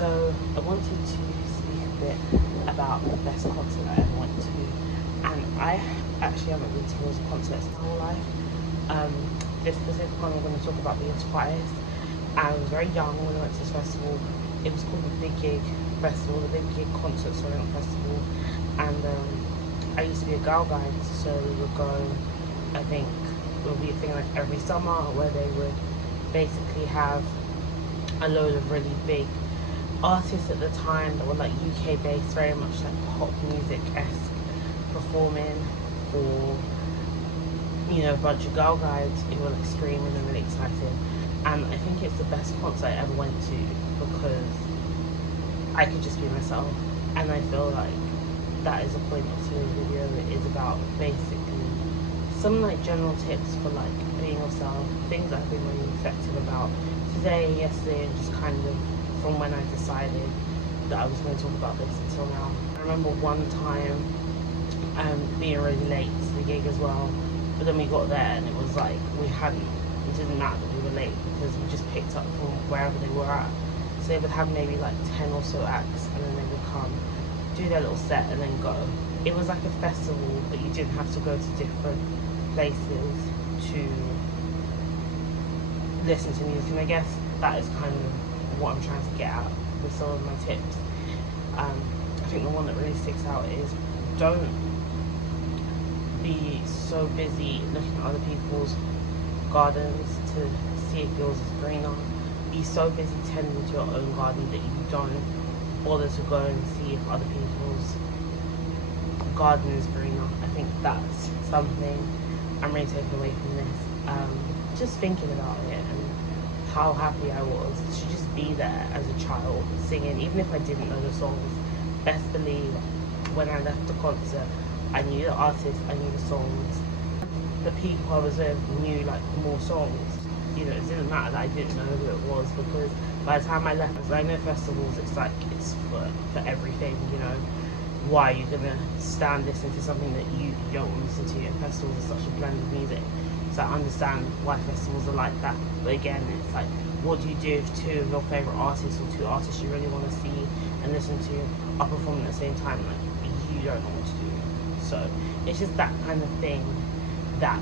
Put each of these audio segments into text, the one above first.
So I wanted to speak a bit about the best concert I ever went to, and I actually haven't been to loads of concerts in my whole life. Um, this specific one I'm going to talk about being twice. I was very young when I went to this festival. It was called the Big Gig Festival, the Big Gig Concert Festival, and I used to be a girl guide, so we would go. I think it would be a thing like every summer where they would basically have a load of really big artists at the time that were like UK based, very much like pop music-esque, performing for, you know, a bunch of girl guides who were like screaming and really excited. And I think it's the best concert I ever went to because I could just be myself. And I feel like that is the point of today's video. It is about basically some like general tips for like being yourself, things I've been really effective about today, yesterday, and just kind of from when I decided that I was going to talk about this until now. I remember one time being really late to the gig as well, but then we got there and it was like it didn't matter that we were late because we just picked up from wherever they were at. So they would have maybe like 10 or so acts, and then they would come, do their little set, and then go. It was like a festival, but you didn't have to go to different places to listen to music. And I guess that is kind of what I'm trying to get at with some of my tips. I think the one that really sticks out is don't be so busy looking at other people's gardens to see if yours is greener. Be so busy tending to your own garden that you don't bother to go and see if other people's garden is greener. I think that's something I'm really taking away from this. Just thinking about it and how happy I was to just be there as a child singing, even if I didn't know the songs. Best believe when I left the concert, I knew the artists, I knew the songs. The people I was with knew like more songs. You know, it didn't matter that I didn't know who it was, because by the time I left, I know festivals, it's like it's for everything, you know. Why are you gonna stand listening to something that you don't want to listen to? And festivals are such a blend of music, so I understand why festivals are like that. But again, it's like, what do you do if two of your favorite artists or two artists you really want to see and listen to are performing at the same time? Like, you don't know what to do. So it's just that kind of thing that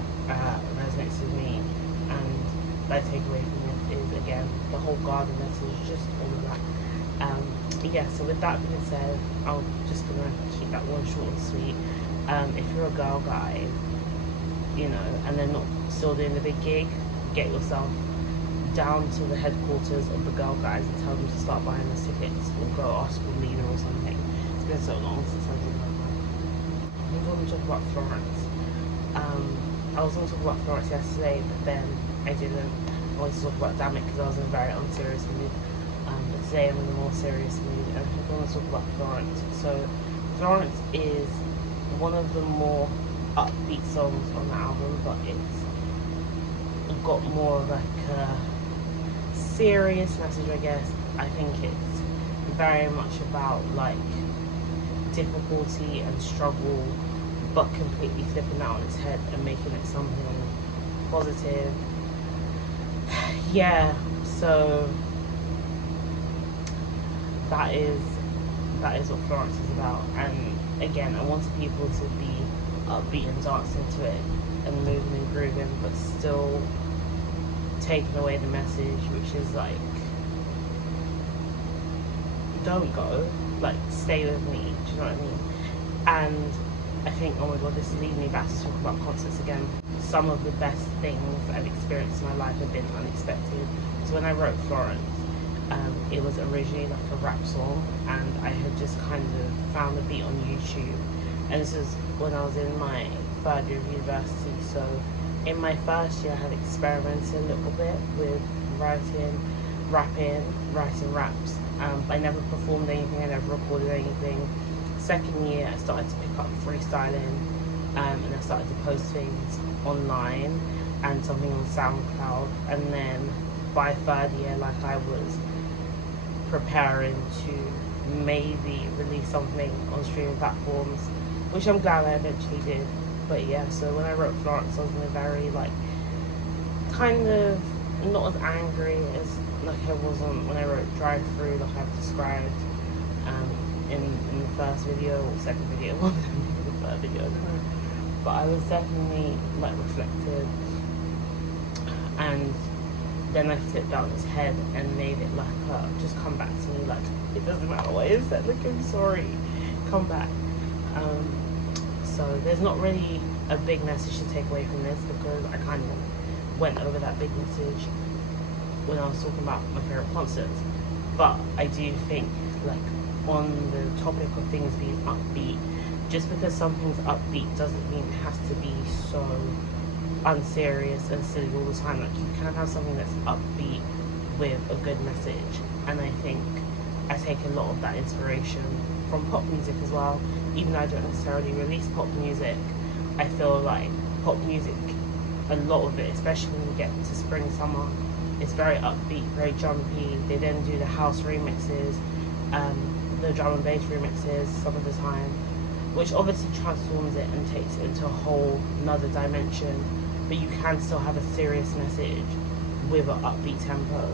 resonates with me, and that I take away from it is, again, the whole garden message, just all of that. Yeah, so with that being said, I'm just gonna keep that one short and sweet. If you're a girl guy, you know, and they're not still doing the big gig, get yourself down to the headquarters of the girl guys and tell them to start buying the tickets, or go ask for leader or something. It's been so long since I did that. I'm going to talk about Florence. I was going to talk about Florence yesterday, but then I didn't. I wanted to talk about Damn It because I was in a very unserious mood. But today I'm in a more serious mood, and I think I want to talk about Florence. So Florence is one of the more upbeat songs on the album, but it's got more of like a serious message, I guess. I think it's very much about like difficulty and struggle, but completely flipping that on its head and making it something positive. Yeah, so that is what Florence is about. And again, I wanted people to be upbeat and dancing to it and moving and grooving, but still taking away the message, which is like, don't go, like, stay with me. Do you know what I mean? And I think, oh my god, this is leading me back to talk about concerts again. Some of the best things I've experienced in my life have been unexpected. So when I wrote Florence, it was originally like a rap song, and I had just kind of found the beat on YouTube. And this was when I was in my third year of university. So in my first year, I had experimented a little bit with writing raps. I never performed anything, I never recorded anything. Second year, I started to pick up freestyling, and I started to post things online and something on SoundCloud. And then by third year, like, I was preparing to maybe release something on streaming platforms, which I'm glad I eventually did. But yeah, so when I wrote Florence, I was in a very like kind of not as angry as like I wasn't, when I wrote drive through, like I've described in the first video or second video, the third video, I don't know. But I was definitely like reflective, and then I flipped out his head and made it like just come back to me, like it doesn't matter what it is, that look, I'm sorry, come back. So there's not really a big message to take away from this, because I kind of went over that big message when I was talking about my favorite concerts. But I do think, like, on the topic of things being upbeat, just because something's upbeat doesn't mean it has to be so unserious and silly all the time. Like, you can have something that's upbeat with a good message, and I think I take a lot of that inspiration from pop music as well. Even though I don't necessarily release pop music, I feel like pop music, a lot of it, especially when you get to spring, summer, it's very upbeat, very jumpy. They then do the house remixes, the drum and bass remixes some of the time, which obviously transforms it and takes it into a whole another dimension, but you can still have a serious message with an upbeat tempo.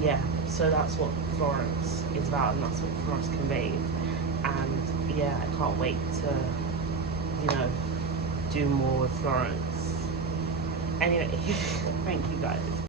Yeah, so that's what Florence is about, and that's what Florence conveys. And yeah, I can't wait to, you know, do more with Florence. Anyway, thank you guys.